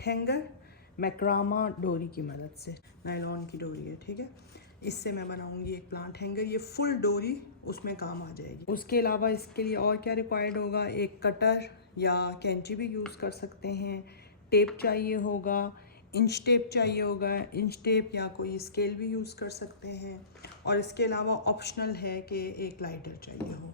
Plant hanger मैक्रामा डोरी की मदद से, नायलॉन की डोरी है, ठीक है। इससे मैं बनाऊंगी एक प्लांट हैंगर, ये फुल डोरी उसमें काम आ जाएगी। उसके अलावा इसके लिए और क्या रिक्वायर्ड होगा, एक कटर या कैंची भी यूज़ कर सकते हैं, टेप चाहिए होगा, इंच टेप चाहिए होगा, इंच टेप या कोई स्केल भी यूज़ कर सकते हैं, और इसके अलावा ऑप्शनल है कि एक लाइटर चाहिए हो।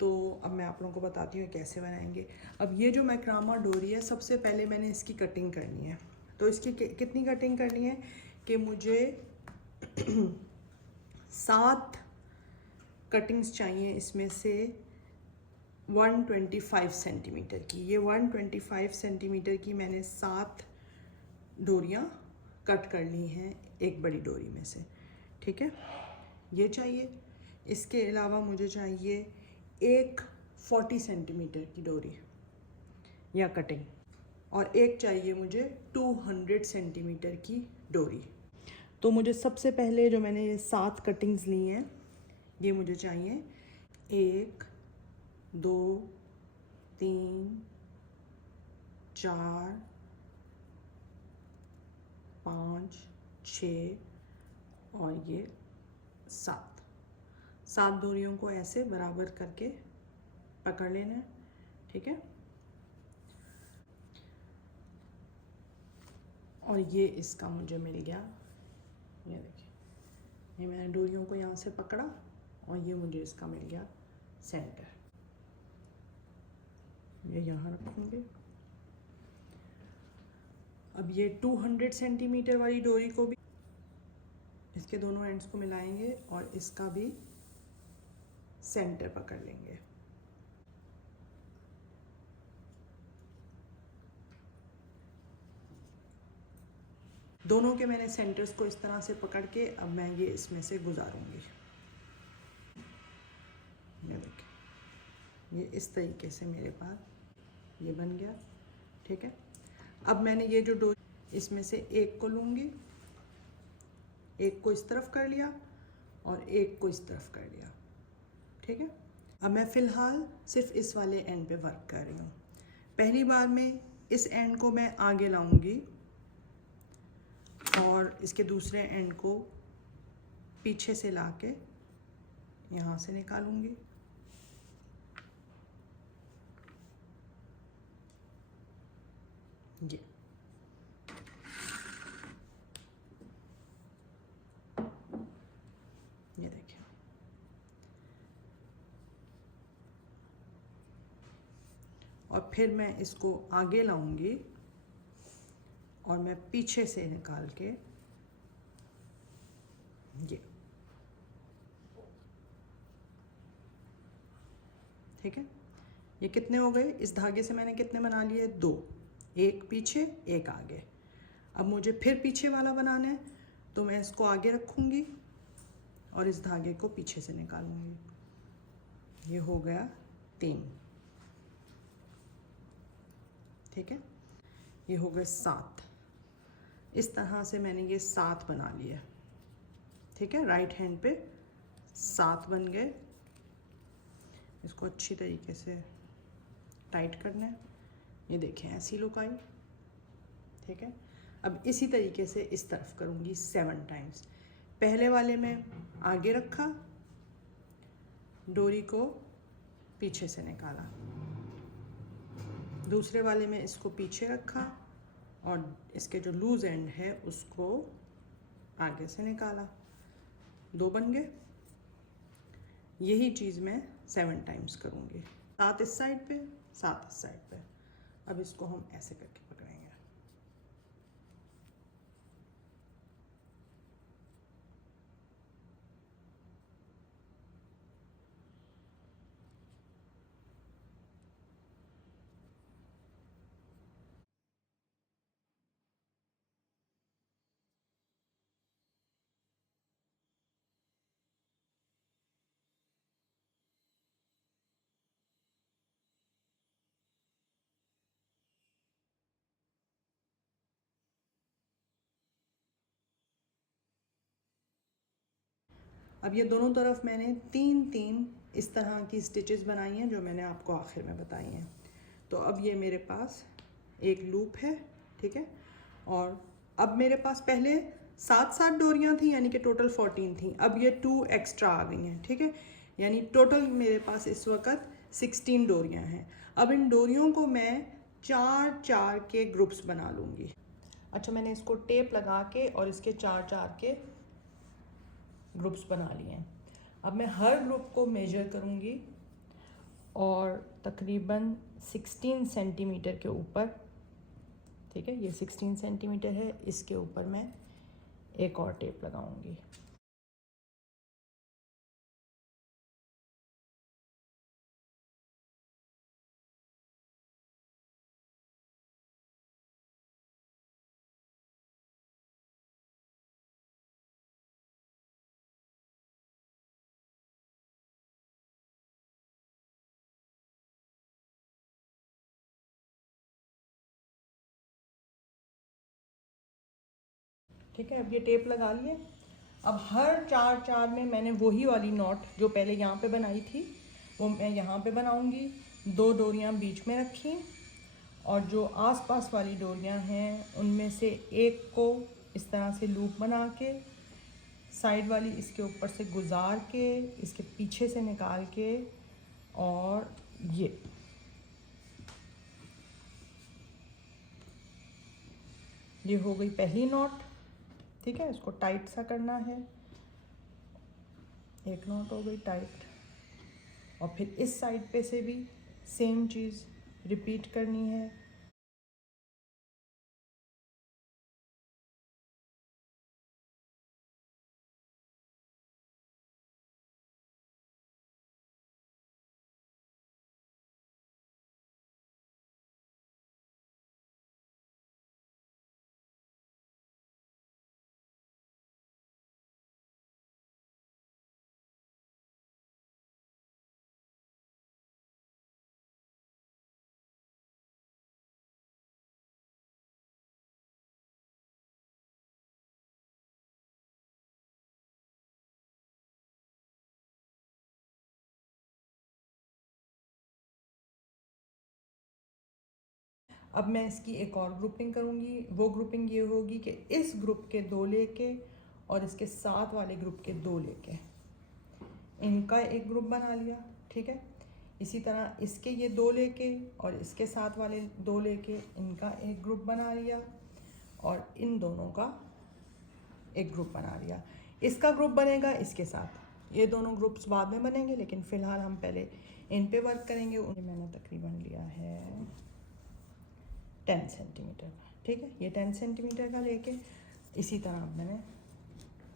तो अब मैं आप लोगों को बताती हूँ कैसे बनाएंगे। अब ये जो मैक्रामा डोरी है, सबसे पहले मैंने इसकी कटिंग करनी है। तो इसकी कितनी कटिंग करनी है कि मुझे 7 कटिंग्स चाहिए, इसमें से 125 सेंटीमीटर की। ये 125 सेंटीमीटर की मैंने 7 डोरियाँ कट कर ली हैं एक बड़ी डोरी में से, ठीक है। ये चाहिए। इसके अलावा मुझे चाहिए एक 40 सेंटीमीटर की डोरी या कटिंग, और एक चाहिए मुझे 200 सेंटीमीटर की डोरी। तो मुझे सबसे पहले जो मैंने ये 7 कटिंग्स ली हैं, ये मुझे चाहिए 1 2 3 4 5 6 और ये 7 डोरियों को ऐसे बराबर करके पकड़ लेना है, ठीक है। और ये इसका मुझे मिल गया, ये देखिए, ये मैंने डोरियों को यहाँ से पकड़ा और ये मुझे इसका मिल गया सेंटर। ये यहाँ रखूँगी। अब ये 200 सेंटीमीटर वाली डोरी को भी इसके दोनों एंड्स को मिलाएंगे और इसका भी सेंटर पकड़ लेंगे। दोनों के मैंने सेंटर्स को इस तरह से पकड़ के अब मैं ये इसमें से गुजारूंगी। ये देखिए, ये इस तरीके से मेरे पास ये बन गया, ठीक है। अब मैंने ये जो डोरी, इसमें से एक को लूँगी, एक को इस तरफ कर लिया और एक को इस तरफ कर लिया, ठीक है। अब मैं फ़िलहाल सिर्फ इस वाले एंड पे वर्क कर रही हूँ। पहली बार में इस एंड को मैं आगे लाऊंगी और इसके दूसरे एंड को पीछे से लाके यहाँ से निकालूंगी। ये देखिए, और फिर मैं इसको आगे लाऊंगी और मैं पीछे से निकाल के ये, ठीक है। ये कितने हो गए, इस धागे से मैंने कितने बना लिए, 2, एक पीछे एक आगे। अब मुझे फिर पीछे वाला बनाना है, तो मैं इसको आगे रखूँगी और इस धागे को पीछे से निकालूंगी। ये हो गया 3, ठीक है। ये हो गए 7। इस तरह से मैंने ये 7 बना लिए, ठीक है। राइट हैंड पे 7 बन गए। इसको अच्छी तरीके से टाइट करना है। ये देखें, ऐसी लुक आई, ठीक है। अब इसी तरीके से इस तरफ करूँगी 7 टाइम्स। पहले वाले में आगे रखा, डोरी को पीछे से निकाला, दूसरे वाले में इसको पीछे रखा और इसके जो लूज एंड है उसको आगे से निकाला, 2 बन गए। यही चीज़ मैं 7 टाइम्स करूँगी, 7 इस साइड पे, 7 इस साइड पे। अब इसको हम ऐसे करके पकड़ेंगे। अब ये दोनों तरफ मैंने 3-3 इस तरह की स्टिचेस बनाई हैं जो मैंने आपको आखिर में बताई हैं। तो अब ये मेरे पास एक लूप है ठीक है। और अब मेरे पास पहले 7 डोरियाँ थी, यानी कि टोटल 14 थी, अब ये 2 एक्स्ट्रा आ गई हैं, ठीक है। यानी टोटल मेरे पास इस वक्त 16 डोरियाँ हैं। अब इन डोरियों को मैं 4-4 के ग्रुप्स बना लूँगी। अच्छा, मैंने इसको टेप लगा के और इसके 4-4 के ग्रुप्स बना लिए हैं। अब मैं हर ग्रुप को मेजर करूँगी और तकरीबन 16 सेंटीमीटर के ऊपर, ठीक है, ये 16 सेंटीमीटर है, इसके ऊपर मैं एक और टेप लगाऊंगी। ठीक है, अब ये टेप लगा लिए। अब हर 4-4 में मैंने वही वाली नॉट जो पहले यहाँ पे बनाई थी वो मैं यहाँ पे बनाऊंगी। 2 डोरियाँ बीच में रखी और जो आसपास वाली डोरियाँ हैं उनमें से एक को इस तरह से लूप बना के साइड वाली इसके ऊपर से गुजार के इसके पीछे से निकाल के, और ये हो गई पहली नॉट, ठीक है। इसको टाइट सा करना है, एक नॉट हो गई टाइट। और फिर इस साइड पे से भी सेम चीज़ रिपीट करनी है। अब मैं इसकी एक और ग्रुपिंग करूँगी। वो ग्रुपिंग ये होगी कि इस ग्रुप के 2 लेके और इसके साथ वाले ग्रुप के 2 लेके इनका एक ग्रुप बना लिया, ठीक है। इसी तरह इसके ये 2 लेके और इसके साथ वाले 2 लेके इनका एक ग्रुप बना लिया और इन दोनों का एक ग्रुप बना लिया। इसका ग्रुप बनेगा इसके साथ, ये दोनों ग्रुप्स बाद में बनेंगे, लेकिन फ़िलहाल हम पहले इन पे वर्क करेंगे। उन्हें मैंने तकरीबन लिया है 10 सेंटीमीटर का, ठीक है। ये 10 सेंटीमीटर का लेके इसी तरह मैंने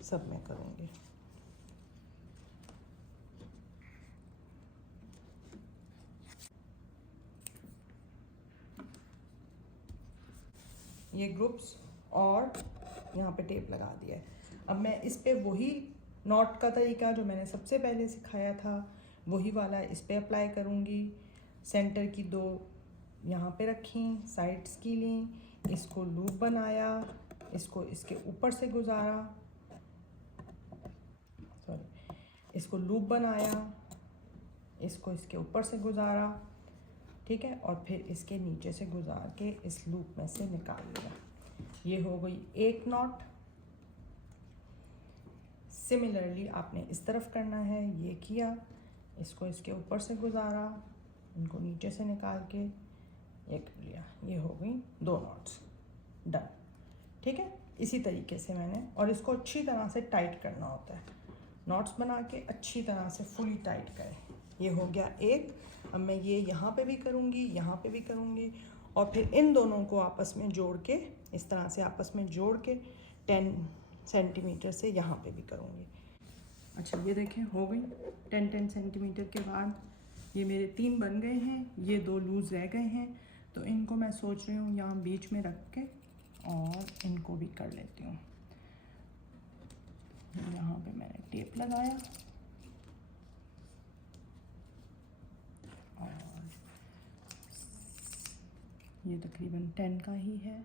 सब में करूँगी। ये ग्रुप्स और यहाँ पे टेप लगा दिया है। अब मैं इस पे वही नॉट का तरीका जो मैंने सबसे पहले सिखाया था वही वाला इस पे अप्लाई करूँगी। सेंटर की 2 यहाँ पे रखी, साइड्स की ली, इसको लूप बनाया, इसको इसके ऊपर से गुजारा, सॉरी, इसको लूप बनाया, इसको इसके ऊपर से गुजारा, ठीक है। और फिर इसके नीचे से गुजार के इस लूप में से निकाल लिया। ये हो गई एक नॉट। सिमिलरली आपने इस तरफ करना है, ये किया, इसको इसके ऊपर से गुजारा, इनको नीचे से निकाल के एक लिया। ये हो गई 2 नॉट्स, डन, ठीक है। इसी तरीके से मैंने, और इसको अच्छी तरह से टाइट करना होता है, नॉट्स बना के अच्छी तरह से फुली टाइट करें। ये हो गया एक। अब मैं ये यहाँ पे भी करूँगी, यहाँ पे भी करूँगी, और फिर इन दोनों को आपस में जोड़ के इस तरह से आपस में जोड़ के 10 सेंटीमीटर से यहाँ पे भी करूँगी। अच्छा, ये देखें हो गई 10-10 सेंटीमीटर के बाद ये मेरे 3 बन गए हैं, ये 2 लूज़ रह गए हैं। तो इनको मैं सोच रही हूँ यहाँ बीच में रख के और इनको भी कर लेती हूँ। यहाँ पे मैंने टेप लगाया और ये तकरीबन 10 का ही है।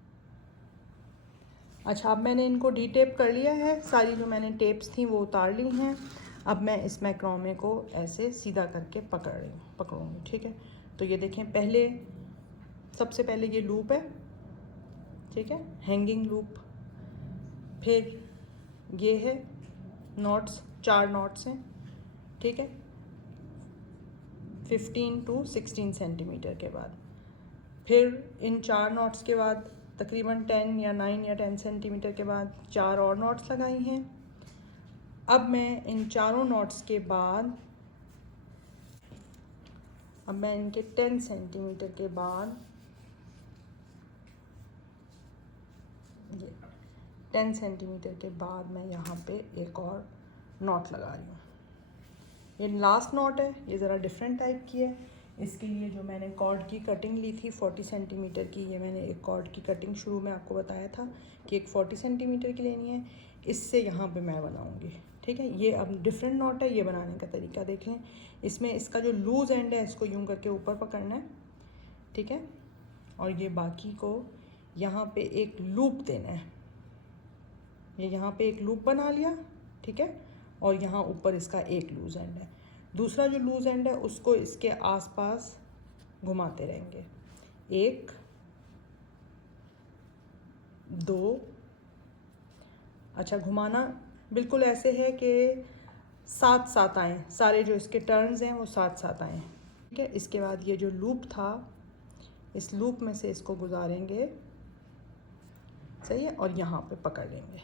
अच्छा, अब मैंने इनको डी टेप कर लिया है, सारी जो मैंने टेप्स थी वो उतार ली हैं। अब मैं इस मैक्रोमे को ऐसे सीधा करके पकड़ूंगी, ठीक है। तो ये देखें, सबसे पहले ये लूप है, ठीक है, हैंगिंग लूप। फिर ये है नॉट्स, 4 नॉट्स हैं, ठीक है, 15 to 16 सेंटीमीटर के बाद। फिर इन 4 नॉट्स के बाद तकरीबन 10 या 9 या 10 सेंटीमीटर के बाद 4 और नॉट्स लगाई हैं। अब मैं इन चारों नॉट्स के बाद अब मैं इनके 10 सेंटीमीटर के बाद ये 10 सेंटीमीटर के बाद मैं यहाँ पे एक और नॉट लगा रही हूँ। ये लास्ट नॉट है, ये ज़रा डिफरेंट टाइप की है। इसके लिए जो मैंने कॉर्ड की कटिंग ली थी 40 सेंटीमीटर की, ये मैंने एक कॉर्ड की कटिंग शुरू में आपको बताया था कि एक 40 सेंटीमीटर की लेनी है। इससे यहाँ पे मैं बनाऊँगी, ठीक है। ये अब डिफरेंट नॉट है, ये बनाने का तरीका देख लें। इसमें इसका जो लूज़ एंड है इसको यूँ करके ऊपर पकड़ना है, ठीक है, और ये बाकी को यहाँ पे एक लूप देना है। ये यहाँ पे एक लूप बना लिया, ठीक है, और यहाँ ऊपर इसका एक लूज़ एंड है। दूसरा जो लूज़ एंड है उसको इसके आसपास घुमाते रहेंगे। 1 2, अच्छा घुमाना बिल्कुल ऐसे है कि साथ साथ आएँ, सारे जो इसके टर्न्स हैं वो साथ साथ आएँ, ठीक है। इसके बाद ये जो लूप था, इस लूप में से इसको गुजारेंगे, सही है, और यहाँ पे पकड़ लेंगे।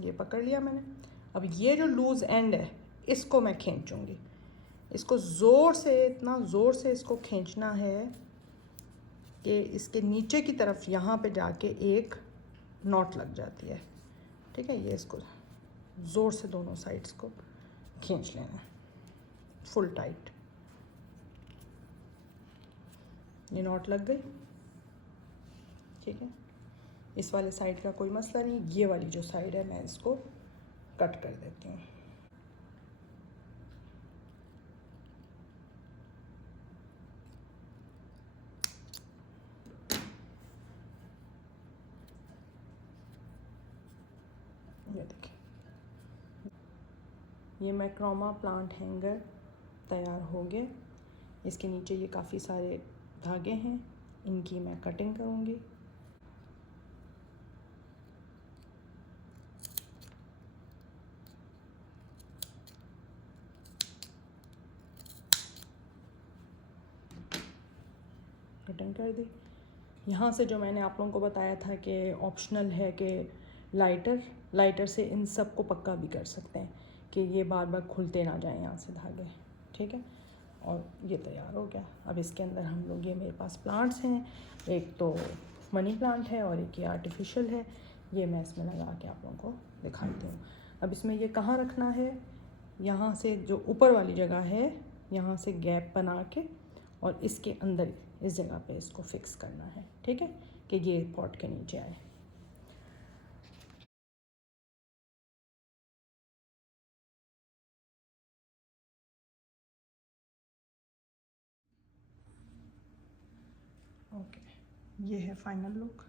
ये पकड़ लिया मैंने। अब ये जो लूज़ एंड है इसको मैं खींचूँगी, इसको ज़ोर से, इतना ज़ोर से इसको खींचना है कि इसके नीचे की तरफ यहाँ पे जाके एक नॉट लग जाती है, ठीक है। ये इसको ज़ोर से दोनों साइड्स को खींच लेना फुल टाइट। ये नॉट लग गई, ठीक है। इस वाले साइड का कोई मसला नहीं, ये वाली जो साइड है मैं इसको कट कर देती हूँ। ये देखिए, ये मैक्रोमा प्लांट हैंगर तैयार हो गए। इसके नीचे ये काफ़ी सारे धागे हैं, इनकी मैं कटिंग करूँगी। कटिंग कर दी। यहाँ से जो मैंने आप लोगों को बताया था कि ऑप्शनल है कि लाइटर से इन सब को पक्का भी कर सकते हैं कि ये बार बार खुलते ना जाएं यहाँ से धागे, ठीक है। और ये तैयार हो गया। अब इसके अंदर हम लोग, ये मेरे पास प्लांट्स हैं, एक तो मनी प्लांट है और एक ये आर्टिफिशियल है। ये मैं इसमें लगा के आप लोगों को दिखाती हूँ। अब इसमें ये कहाँ रखना है, यहाँ से जो ऊपर वाली जगह है यहाँ से गैप बना के और इसके अंदर इस जगह पे इसको फिक्स करना है, ठीक है, कि ये पॉट के नीचे आए। ओके, ये है फाइनल लुक।